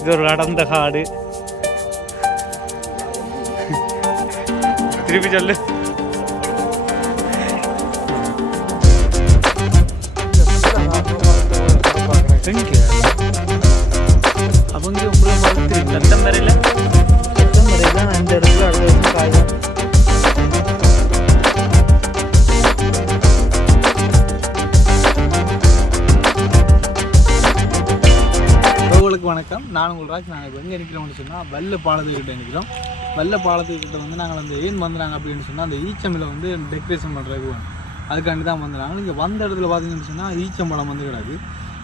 இது ஒரு அடர்ந்த காடு திருப்பி சொல்லு அவங்க உங்களை வளர்த்து செப்டம்பரில் அந்த இடத்துல அடுத்த காய் உங்களுக்கு வணக்கம். நான் உங்கள் ராஜ். நாங்கள் இப்போ எங்கே நிற்கிறோம்னு சொன்னால் வெள்ள பாலத்துக்கிட்ட நிற்கிறோம் வெள்ள பாலத்துக்கிட்ட வந்து நாங்கள் அந்த ஏன் வந்துறாங்க அப்படின்னு சொன்னால் அந்த ஈச்சமில் வந்து டெக்கரேஷன் பண்ணுறதுக்கு வேணும் அதுக்காண்டி தான் வந்துடுறாங்க நீங்கள் வந்த இடத்துல பார்த்தீங்கன்னு சொன்னால் ஈச்சம்பழம் வந்து கிடக்கு.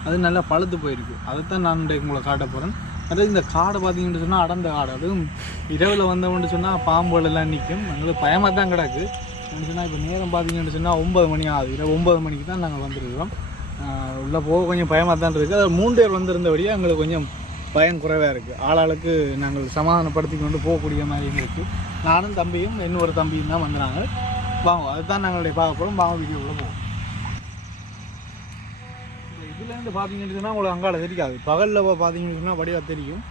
அது நல்லா பழுத்து போயிருக்கு. அதைத்தான் நான் டேக் உங்களை காட்ட போகிறேன் அதாவது இந்த காடை பார்த்தீங்கன்னு சொன்னால் அடர்ந்த காடு. அதுவும் இரவில் வந்தவன்னு சொன்னால் பாம்புகளெல்லாம் நிற்கும் எங்களுக்கு பயமாக தான் கிடக்கு. சொன்னால் இப்போ நேரம் பார்த்தீங்கன்னு சொன்னால் ஒம்பது மணி ஆகுது. இரவு ஒம்பது மணிக்கு தான் நாங்கள் வந்துருக்கிறோம். உள்ளே போக கொஞ்சம் பயமாக தான் இருக்குது அது மூன்று பேர் வந்திருந்தபடியே எங்களுக்கு கொஞ்சம் பயம் குறைவாக இருக்குது ஆளாளுக்கு நாங்கள் சமாதானப்படுத்தி கொண்டு போகக்கூடிய மாதிரி இருக்குது நானும் தம்பியும் இன்னொரு தம்பியும் தான் வந்துறாங்க வாங்க அதுதான் நாங்களுடைய பார்க்க போகிறோம் வாங்க வீடியோக்குள்ளே போவோம். இதுலேருந்து பார்த்தீங்கன்னு சொன்னால் உங்களுக்கு அங்கால தெரியாது. பகலில் பார்த்தீங்கன்னு சொன்னால் வடிவாக தெரியும்.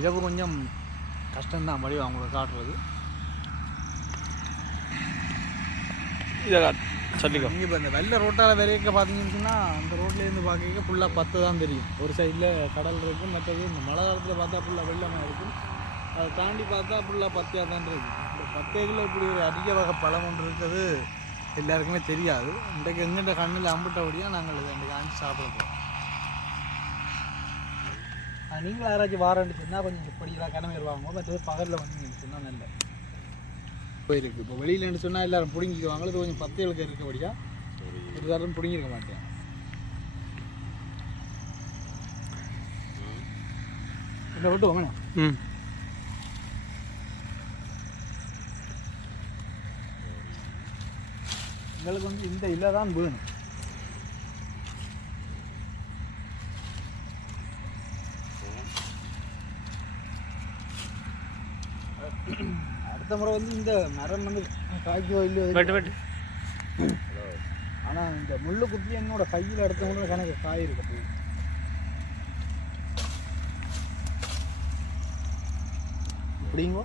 இரவு கொஞ்சம் கஷ்டம்தான் வடிவா அவங்களுக்கு காட்டுறது. இதை சொல்லிக்கோ. நீங்கள் இப்போ இந்த வெள்ளை ரோட்டால் வரைக்க பார்த்தீங்கன்னு சொன்னால் அந்த ரோட்லேருந்து பார்க்க ஃபுல்லாக பத்து தான் தெரியும். ஒரு சைடில் கடல் இருக்கும் மற்றது இந்த மழை காலத்தில் பார்த்தா ஃபுல்லாக வெள்ளமாக இருக்கும். அதை தாண்டி பார்த்தா ஃபுல்லாக பத்தியாக தான் இருக்கும் இந்த பத்தேக்கில் இப்படி ஒரு அதிக வகை பழம் ஒன்று இருக்கிறது எல்லாருக்குமே தெரியாது. இன்றைக்கு எங்கிட்ட கண்ணில் அம்பிட்டபடியாக நாங்கள் இதை இன்றைக்கு ஆஞ்சி சாப்பிட போகிறோம் நீங்களும் யாராச்சும் வாரன்னு சொன்னால் கொஞ்சம் இப்படிலாம் கடமை வருவாங்க மற்றது பகலில் வந்து நீங்கள் சொன்னால் நல்ல போயிருக்கு. இப்போ வெளியிலன்னு சொன்னால் எல்லாரும் பிடுங்கிக்குவாங்க இது கொஞ்சம் பத்தியலுக்கு இருக்கபடியா ஒரு தரம் பிடுங்கிருக்க மாட்டேன். என்ன விட்டு வாங்க ம். எங்களுக்கு வந்து இந்த இலை தான் வேணும். அடுத்த முறை வந்து இந்த மரம் வந்து காய்க்கோ இல்லையோ ஆனால் இந்த முள்ளு குத்தி என்னோட கையில் அடுத்த முறை கணக்கு காய் இருக்கு அப்படிங்கோ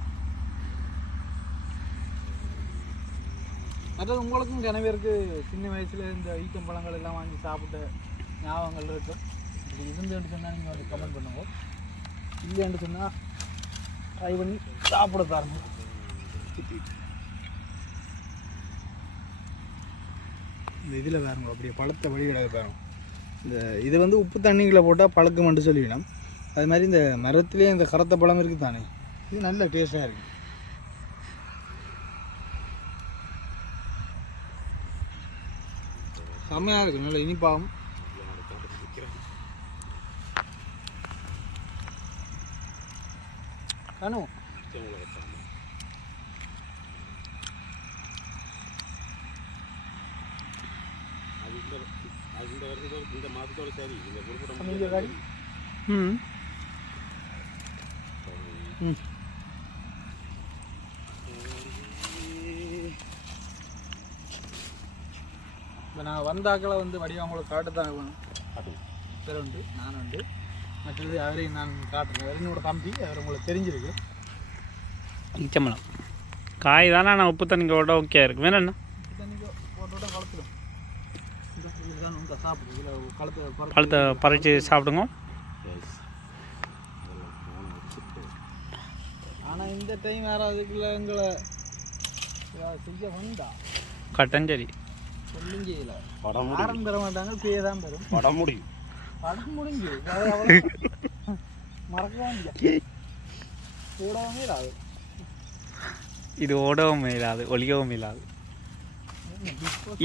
மற்றது உங்களுக்கும் கிணவேருக்கு சின்ன வயசுல இந்த ஈட்டம் பழங்கள் எல்லாம் வாங்கி சாப்பிட்ட ஞாபகங்கள் இருக்கும் இப்படி இருந்துன்னு சொன்னால் நீங்கள் வந்து கமெண்ட் பண்ணுங்க. இல்லைன்னு சொன்னால் ட்ரை பண்ணி சாப்பிட இந்த இதில் பாருங்க அப்படியே பழத்தை வழி பாருங்க. இந்த இது வந்து உப்பு தண்ணிகளை போட்டால் பழக்கு மட்டும் சொல்லிவிடும் அது மாதிரி இந்த மரத்துலேயே இந்த கரத்த பழம் இருக்குது தானே இது நல்ல டேஸ்ட்டாக இருக்குது செம்மையாக இருக்குது நல்ல இனிப்பாகும் கனு நீங்க காடி ம். ம். இப்போ நான் வந்தாக்களை வந்து வடிவம் உங்களுக்கு காட்ட தான் வேணும் பேர் உண்டு நான் உண்டு. மற்றது அவரையும் நான் காட்டுறேன். அவர் என்னோட தம்பி அவர் உங்களுக்கு தெரிஞ்சிருக்கு. ஈச்சம்பழம் காய் தானே நான் உப்பு தண்ணிக்கோட ஓகே இருக்கு. வேற என்ன தண்ணிக்கு போட்டு விட்டா கலத்துடும் இந்த இதுதான் உங்க சாப்பிடு இதில் கலத்து பழத்தை பறித்து சாப்பிடுங்க. ஆனால் இந்த டைம் வேறு அதுக்குள்ள எங்களை செஞ்ச வந்தா? சொல்லும் செய்யல படம் ஆரம் பெற மாட்டாங்க பேய் தான் பெறும் படம் முடியும். படம் முடிஞ்சு. அது அவ்வளவுதான். மறக்கவே முடியாது கூடவே இராது இது ஓடவும் இல்லாது ஒளியவும் இல்லாது.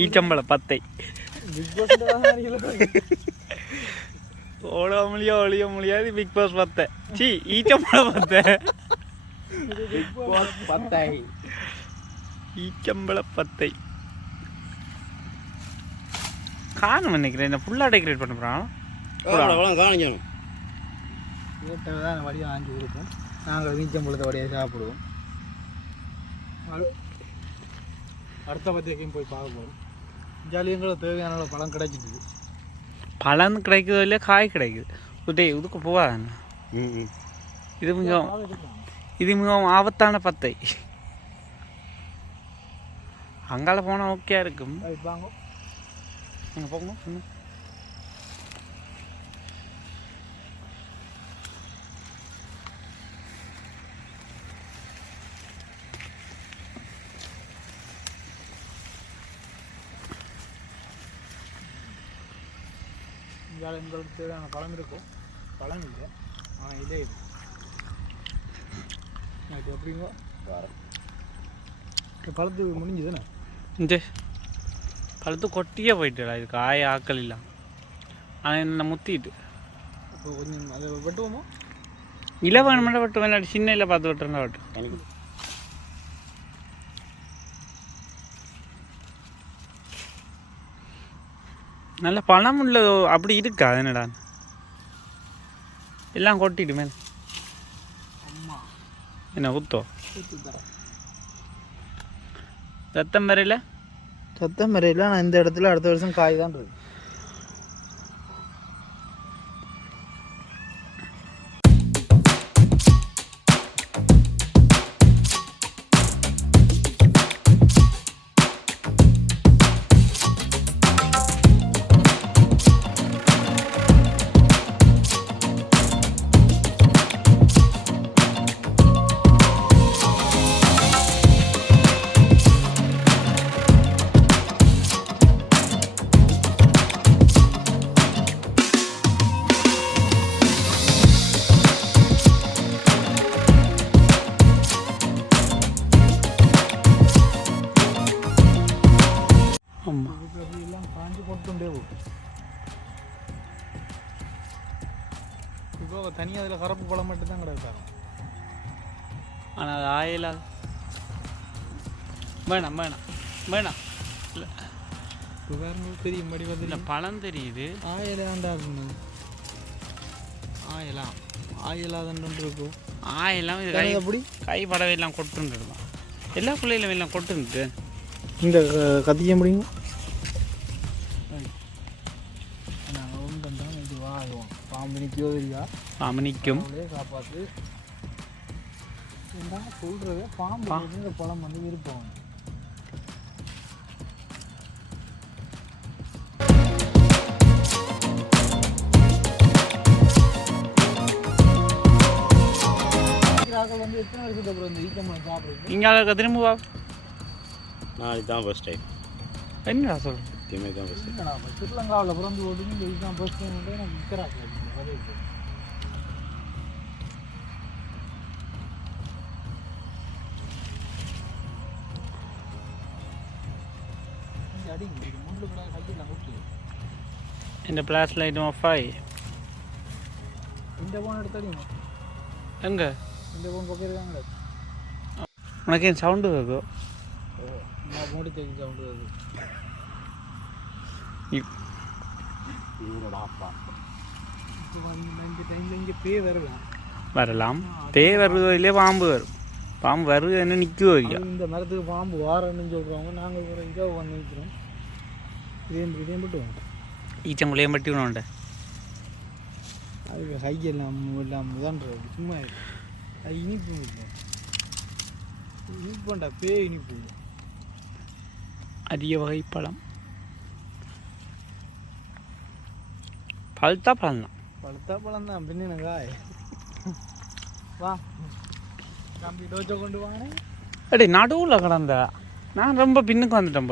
ஈச்சம்பழ பத்தை. ஓட முடியும் ஒளிய முடியாது பிக் பாஸ் பத்தை சி ஈச்சம்பழ பத்தை பத்தை ஈச்சம்பழ பத்தை காணும் நினைக்கிறேன் என்ன ஃபுல்லாக டெக்கரேட் பண்ண போகிறான் காணிக்கணும் தான் வடியாக வாங்கி கொடுப்போம் நாங்கள் நீச்சம்பழத்தை வடியாக சாப்பிடுவோம் அது அடுத்த பத்தியக்கையும் போய் பார்க்க போகிறோம் ஜாலியங்களை தேவையான அளவு பழம் கிடைச்சிட்டு பழம் கிடைக்குதோ இல்லையா காய் கிடைக்குது. டேய் இதுக்கு ம் இது மிகவும். இது மிகவும் ஆபத்தான பத்தை. அங்கால போனால் ஓகே இருக்கும். போங்க. இங்கே எங்களுக்கு தேவையான பழம் இருக்கும் பழம் இல்லை. ஆனால் இதே இது. இது எப்படிங்க? பழத்து முடிஞ்சுதானே இந்த. கழுத்து கொட்டியே போயிட்டுடா இதுக்கு ஆய ஆக்கள் இல்லை. ஆனால் என்ன முத்திட்டு. இப்போ கொஞ்சம் அதை வெட்டுவோமா? இலை வேணுமெண்டா வெட்டு வேணாடி சின்ன இல்லை பார்த்து வெட்டுறா வெட்டு நல்ல பணம் உள்ளதோ அப்படி இருக்கா? அது என்னடா? எல்லாம் கொட்டிட்டு மேலே அம்மா. என்ன தரேன். ரத்தம் வரையில்? சத்தம் வரையில் நான் இந்த இடத்துல அடுத்த வருஷம் காய் தான் இருக்கு. ஆமாம் காஞ்சி கொட்டுண்டே போகும் இப்போ தனியாக அதில் கருப்பு பழம் மட்டும் தான் கிடக்காரு ஆனால் அது ஆயிலாது வேணாம் வேணாம் வேணாம். இல்லை. வேறு பெரிய மடி இல்லை வந்து பழம் தெரியுது. ஆயிலாண்டா ஆயலாம் ஆயிலாதன்று இருக்கும் ஆயெல்லாம் இது கை அப்படி? கை படவே எல்லாம் கொட்டுருந்துருமா எல்லா பிள்ளைகளும் எல்லாம் கொட்டுருந்து இந்த கத்திக்க வாங்குவோம் பாம்பு நிற்கோ தெரியா அமனிக்கும் அவங்களே காப்பாற்று சொல்கிறது பாம்பு இந்த பழம் வந்து விருப்பம். வந்து எத்தனை வருஷத்துக்கு அப்புறம் இந்த ஈக்கம்பழம் சாப்பிடுறது? இங்கே இருக்க திரும்ப வா நாளைக்கு தான் ஃபர்ஸ்ட் டைம் என்னடா சொல் திமே தான் ஃபர்ஸ்ட் டைம் இல்லைடா ஸ்ரீலங்காவில் பிறந்து இந்த ஈக்கம் ஃபர்ஸ்ட் டைம் வந்து எனக்கு விற்கிறாங்க வரவேற்பு இங்க அடிங்க இது முள்ளு கூட கையில் ஓகே இந்த பிளாஸ் லைட் ஆஃப் ஆகி இந்த போன் மூடி தூக்கி சவுண்டு பே வரலாம். வருதோ இல்லையா பாம்பு வரும். பாம்பு வருது என்ன நிற்குவோ இல்லையா. அது இந்த மரத்துக்கு பாம்பு வாரன்னு சொல்கிறவங்க நாங்கள் ஒரு இதாக வந்து நிற்கிறோம் இதே இதே மட்டும் ஈச்சங்குள்ளையும் பட்டி உணவுண்ட அதுக்கு ஹை எல்லாம் எல்லாம் முதான்றது சும்மா இருக்கு. அது இனிப்பு இல்லை இனிப்புண்டா பே இனிப்பு. அரிய வகை பழம். பழுத்தா பழம் தான் பழுத்தா பழம் தான் பின்ன காய் வா. தம்பி டோச்சை கொண்டு வாங்கினேன் அடே நடுவில் கிடந்த. நான் ரொம்ப பின்னுக்கு வந்துட்டேன்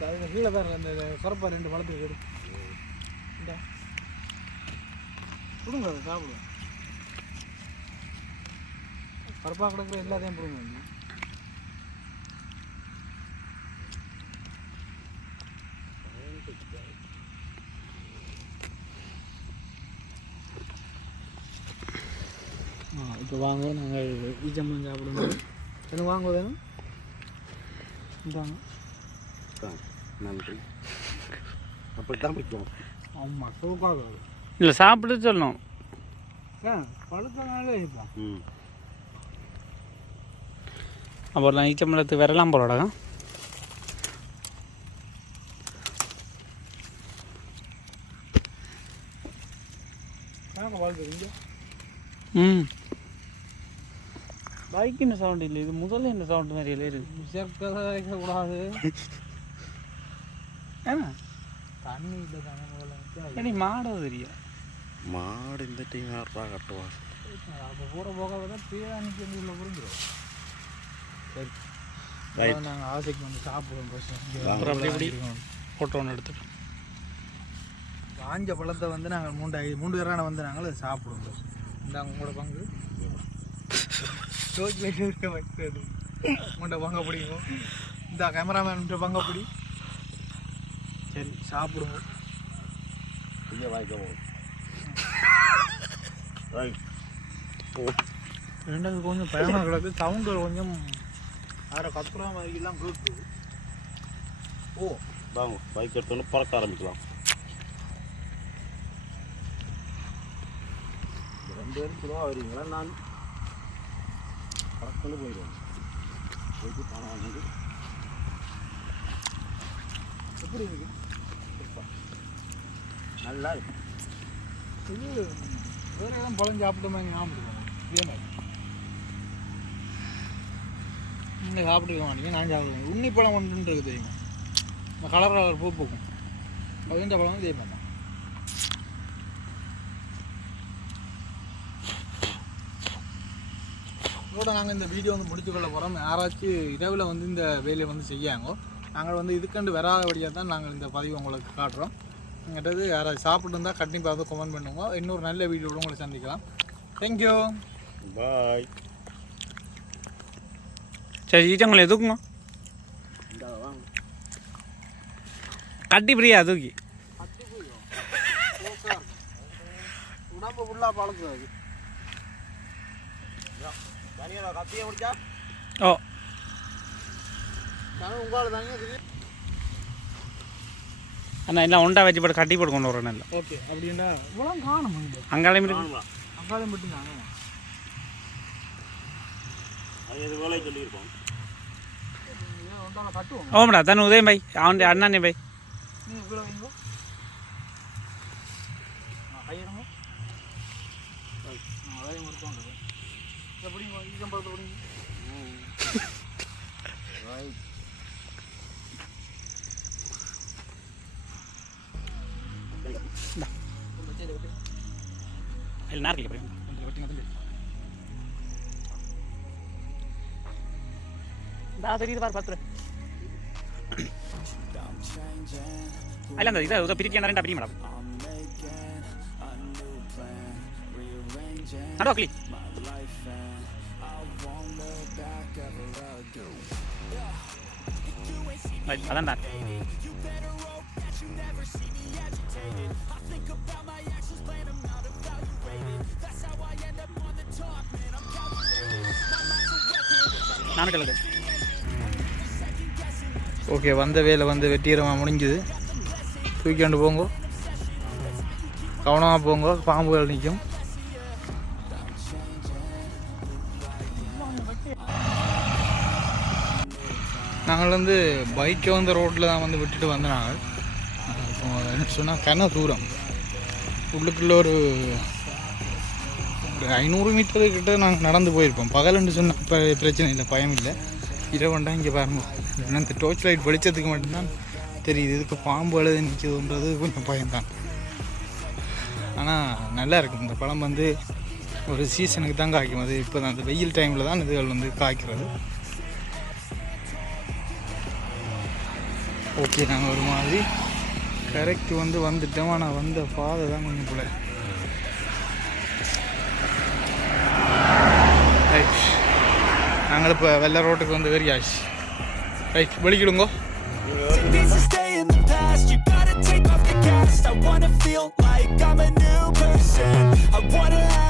அதுக்கு கீழே பாருங்க அந்த குறப்பா ரெண்டு பழத்துக்கு கொடுங்க அதை கருப்பா கிடக்குற எல்லாத்தையும் கொடுங்க ஆ இப்போ வாங்க நாங்கள் ஈச்சம்பழம் சாப்பிடுவோம் என்ன வாங்க வேணும்? இந்தாங்க. நன்றி. அப்படி தான் பிடிக்கும் ஆமாம் சூப்பாக இல்லை சாப்பிட்டு சொல்லணும். ஏன் பழுத்தனாலே இப்போ ம். அப்புறம் ഈ ചമ്മളത്ത് വരലാൻ பைக் பைக்கின் சவுண்ட் இல்லை இது முதல்ல என்ன சவுண்ட் மாதிரி இல்லை இருக்கு கூடாது ஏன்னா தண்ணி இல்லை தானே முதல்ல மாடு தெரியும் மாடு இந்த டீம் கட்டுவா அப்போ கூட போக தான் பேரணிக்கு உள்ள புரிஞ்சிடும் சரி. நாங்கள் ஆசைக்கு வந்து சாப்பிடுவோம் ஃபஸ்ட்டு அப்புறம் அப்படி இப்படி ஃபோட்டோ ஒன்று எடுத்துட்டு காஞ்ச பழத்தை வந்து நாங்கள் மூன்று ஐ மூன்று பேரான வந்து நாங்கள் அதை சாப்பிடுவோம். இந்தாங்க உங்களோட பங்கு. டோக்கில் இருக்க வைக்கிறது உங்கள்கிட்ட பங்க பிடிக்கும்? இந்த கேமராமேன் பங்க பிடி. சரி சாப்பிடுவோம். இங்கே வாங்கிக்கோ ரைட் ரெண்டாவது கொஞ்சம் பயமாக கிடக்கு. சவுண்டு கொஞ்சம் வேறு கத்துறா மாதிரிலாம் கொடுக்குது ஓ. வாங்க பைக் எடுத்தோன்னு பறக்க ஆரம்பிக்கலாம். ரெண்டு பேரும் சுலவாக வரீங்களா நான் பறக்கன்னு போயிடுவேன். போயிட்டு பணம் வாங்கிட்டு எப்படி இருக்கு? நல்லா இருக்கு. இது வேறு எதுவும் பழம் சாப்பிட்டோமே ஞாபகம் இருக்கும் இதே மாதிரி நீங்கள் சாப்பிட்டுக்க மாட்டீங்க நான் சாப்பிடுவேன் உண்ணி பழம் ஒன்றுன்றது தெரியுமா? இந்த கலர் கலர் பூ பூக்கும். பதினஞ்ச பழம் இதே மாதிரி இதோட நாங்கள் இந்த வீடியோ வந்து முடிச்சுக்கொள்ள போகிறோம் யாராச்சும் இரவில் வந்து இந்த வேலையை வந்து செய்யாங்கோ நாங்கள் வந்து இதுக்கண்டு வராதபடியாக தான் நாங்கள் இந்த பதிவு உங்களுக்கு காட்டுறோம். எங்கிட்டது யாராவது சாப்பிட்டு இருந்தால் கண்டிப்பாக வந்து கமெண்ட் பண்ணுவோம் இன்னொரு நல்ல வீடியோட உங்களை சந்திக்கலாம். தேங்க்யூ பாய் சரி இந்த வாங்க கட்டி பிரியா தூக்கி. உடம்பு ஃபுல்லாக தனியாக கத்தியை முடிச்சா ஓ. உங்களால் தானே அண்ணா எல்லாம் ஒண்டா வச்சு போட்டு கட்டி போட்டு கொண்டு வரேன் இல்லை ஓகே அப்படின்னா இவ்வளோ காணும் அங்காலையும் இருக்கு. காணுமா அங்காளம் மட்டும் தானே அது எது வேலை சொல்லியிருக்கோம் ஒன்றால் கட்டுவோம் ஓமடா தன் உதயம் பை அவன் அண்ணானே பை நீ இவ்வளோ வைங்க. கையிடுங்க இதா தெரியுது பாரு பத்து அல்ல அந்த இதை பிரிக்க ரெண்டா பிரிக்க மேடம் நடோ கிளி அதான் தான் நானும் ஓகே வந்த வேலை வந்து வெட்டிடமாக முடிஞ்சுது. தூக்கியாண்டு போங்கோ. கவனமாக போங்கோ. பாம்புகள் நிற்கும் நாங்கள் வந்து பைக்கை வந்து ரோட்டில் தான் வந்து விட்டுட்டு வந்தோம் நாங்கள் என்ன சொன்னால் கன தூரம். உள்ளுக்குள்ள ஒரு ஒரு ஐநூறு மீட்டரு கிட்ட நாங்கள் நடந்து போயிருப்போம். பகலுன்னு சொன்னால் பிரச்சனை இல்லை பயம் இல்லை. இரவுண்டா இங்கே பாருங்கள் ஏன்னா இந்த டோர்ச் லைட் வெளிச்சத்துக்கு மட்டும்தான் தெரியுது. இதுக்கு பாம்பு அழுது நிற்கிதுன்றது கொஞ்சம் பயம்தான். ஆனால் நல்லா இருக்கும். இந்த பழம் வந்து ஒரு சீசனுக்கு தான் காய்க்கும். அது இப்போ தான் அந்த வெயில் டைமில் தான் இதுகள் வந்து காய்க்கிறது. ஓகே நாங்கள் ஒரு மாதிரி கரெக்ட் வந்து வந்துட்டோம். ஆனால் வந்த பாதை தான் கொஞ்சம் போல. நாங்கள் இப்போ வெள்ளை ரோட்டுக்கு வந்து வெறியாச்சு right வெளிக்கிடுங்கோ needs to stay in the past You gotta take off the cast I wanna feel like I'm a new person I wanna have